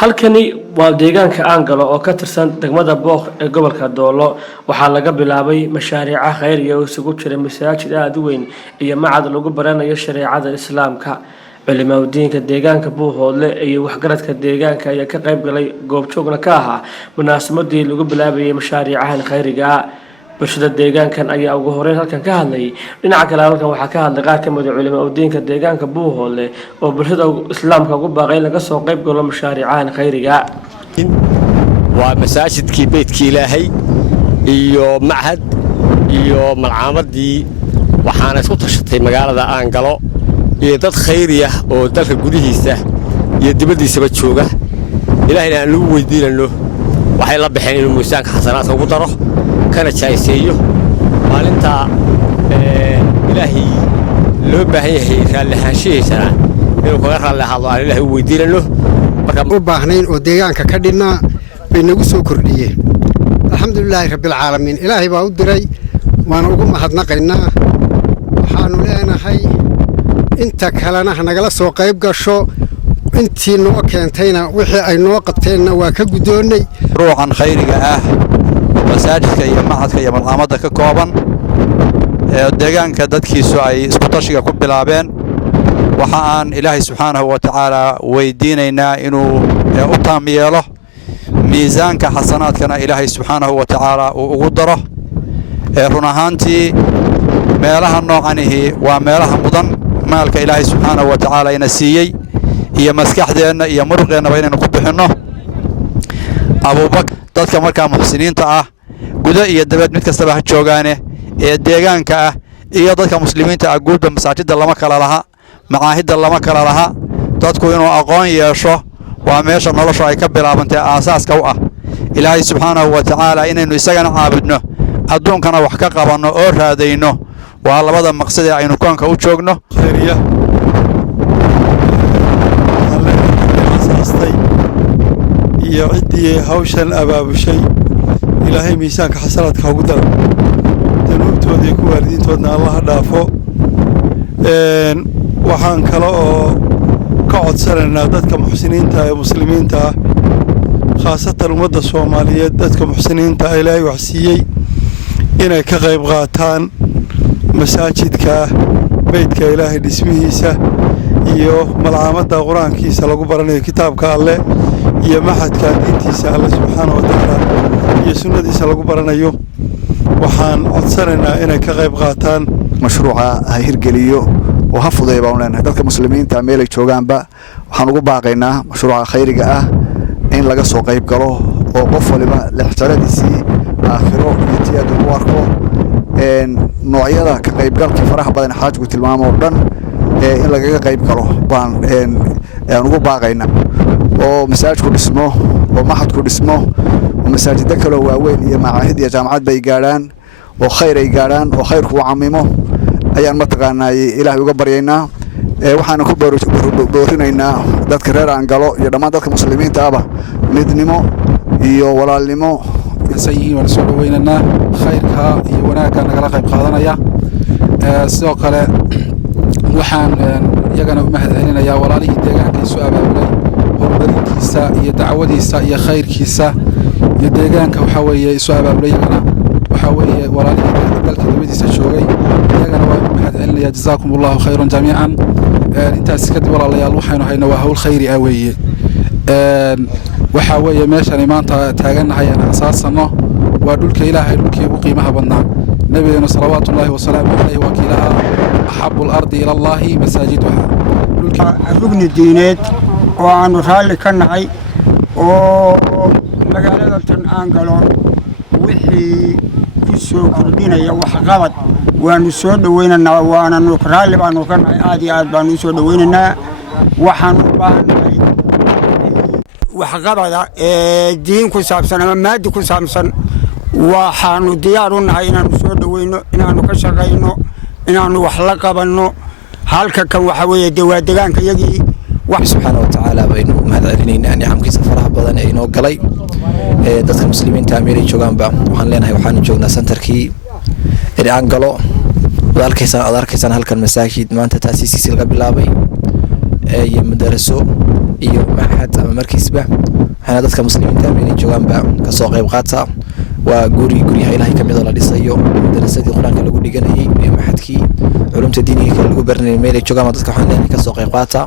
halkani waa deegaanka Aangalo oo ka tirsan degmada Booq ee gobolka Doolo waxaa laga bilaabay mashaariic khayriye oo isugu jira masaajid aad u weyn iyo macad lagu baranayo shariicada islaamka culimada deegaanka Buuhoodle iyo waxgaradka deegaanka ayaa ka qayb galay goob joogna ka ahaa munaasabadii lagu bilaabay mashaariicahan khayriga bulshada deegaankan ayaa ugu horeyn halkan ka hadlay dhinaca kale halkan waxaa ka hadlay qaar ka mid ah culimada deegaanka Buuhoodle oo bulshada islaamka ugu baaqay laga soo qayb galo mashaariicahan khayriga waa masaajidkii beedkii Ilaahay iyo macad iyo malcaamadii waxaana isku tashatay magaalada Aangalo iyo dad khayriya oo dalka gudihiisa iyo dibadiisaba jooga Ilaahayna aan lagu weydiinano waxay la bixeen inuu miisaanka xasanaadka ugu daro kana jayseeyo maalinta Ilaahay loo baahan yahay raalli ahaanshihiisa inuu kaga raalli ahaado aan Ilaahay u weydiinano marka u baahnayn oo deegaanka ka dhinaa bay nagu soo kordhiyeen alxamdulilaahi rabbil caalamiin Ilaahay baa u diray waan ugu mahadnaqaynaa waxaanu leenahay inta kalena nagala soo qayb gasho intii noo keentayna wixii ay noo qabteenna waa ka gudoonay ruuxan khayriga ah masaajidka iyo macadka iyo malcaamadda ka kooban ee deegaanka dadkiisu ay isku tashiga ku bilaabeen waxa aan Ilaahay subxaanahu wa ta'ala weydiinaynaa inuu u taam yeelo miisaanka xasanaadkana Ilaahay subxaanahu wa ta'ala uu ugu daro run ahaantii meelaha noocanihi waa meelaha mudan maalka Ilaahay subxaanahu wa ta'ala ina siiyay iyo maskaxdeena iyo muruqeena inaynu ku bixino Abubakar dadka markaa muxsiniinta ah gudo iyo dabad mid kasta ha joogaane ee deegaanka ah iyo dadka muslimiinta ah guud masaajidda lama kala laha macaahidda lama kala laha dadku inuu aqoon yeesho waa meesha nolosha ay ka bilaabantay aasaaska u ah Ilaahay subxaanahu wa ta'ala inaynu isagana caabudno adduunkana wax ka qabanno oo raadayno waa labada maqsad ee aynu koonka u joogno khayriya iyo cidii hawshan abaabushay Ilaahay miisaanka xasanaadka ugu daro danuubtooda iyo waalidiintoodna Allah dhaafo waxaan kale oo ka codsanaynaa dadka muxsiniinta ee muslimiinta khaasatan ummadda Soomaaliyeed dadka muxsiniinta Ilaahay wax siiyay inay ka qayb qaataan masaajidka beedka Ilaahay dhismihiisa iyo malcaamadda quraankiisa lagu baranayo kitaabka Alle iyo maxadka diintiisa Alle subxaanahu wa ta'ala iyo sunnadiisa lagu baranayo waxaan codsanaynaa inay ka qayb qaataan mashruuca hirgeliyo oo ha fudeeyo baan leenahay dadka muslimiinta meel ay joogaanba waxaan ugu baaqaynaa mashruuca khayriga ah in laga soo qayb galo oo qof waliba lixtiradiisii aakhiro iyo tiyada u arko noocyada ka qayb galka faraha badan xaajku tilmaamo dhan in laga qayb galo baan ugu baaqaynaa oo masaajidku dhismo oo maxadku dhismo oo masaajidda kale waaweyn iyo macaahid iyo jaamacad bay gaaraan oo khayr ay gaaraan oo khayrku u camimo ayaan mataqaanaa Ilaahay uga baryaynaa waxaan ku boorinaynaa dadka reer Aangalo iyo dhammaan dadka muslimiinta ah midnimo iyo walaalnimo sayyiin waan soo dhaweynaa khayrka iyo wanaagga nagala qayb qaadanaya sidoo kale waxaan iyagana u mahadcelinayaa walaalihii deegaankiisu abaabulay horumarintiisa iyo dacwadiisa iyo khayrkiisa iyo deegaanka waxa weeye isu abaabulay iyagana waxa weeye walaalihii dalka dibadiisa joogay iyagana waan u mahadcelinayaa jazaakumullahu khayran jamiican intaas kadib walaalayaal waxaynu haynaa waa hawl khayri ah weeye waxa weeye meeshan maanta taaganahay aan asaasano waa dhulka Ilaahay dhulkii ugu qiimaha badnaa nabigeena salawaatullaahi wa salaamu alayhi wa kilaha ahabul ardi ila Allah masaajiduha dhulka rugni diineed oo aanu raalli ka nahay oo magaalada tan Aangalo wixii ku soo kordhinaya wax qabad waanu soo dhaweynaa waana raalli baanu ka nahay aad iyo aad baanu soo dhaweynaa waxaan u baahanahay wax qabada diin ku saabsan ama maadi ku saabsan waxaanu diyaar u nahay inaanu soo dhaweyno inaanu ka shaqeyno inaanu wax la qabanno halka kan waxa weeye deegaanka yagii wax subxaanahu wa ta'ala baynu mahadcelinaynaa nicamkiisa faraha badan ee inoo galay dadka muslimiinta meel ay joogaanba waxaan leenahay waxaanu joognaa centerkii Aangalo aad arkaysaan halkan masaajid maanta taasiisiisa laga bilaabay iyo madaraso iyo maxad ama markiisba waxaana dadka muslimiinta meelay joogaanba ka soo qayb qaata waa guryaha ilaahay ka mid oo la dhisayo darasadii quraanka lagu dhiganayay iyo maxadkii culumta diiniga lagu baranayay meelay joogaan dadka waxaan leenahay ka soo qayb qaata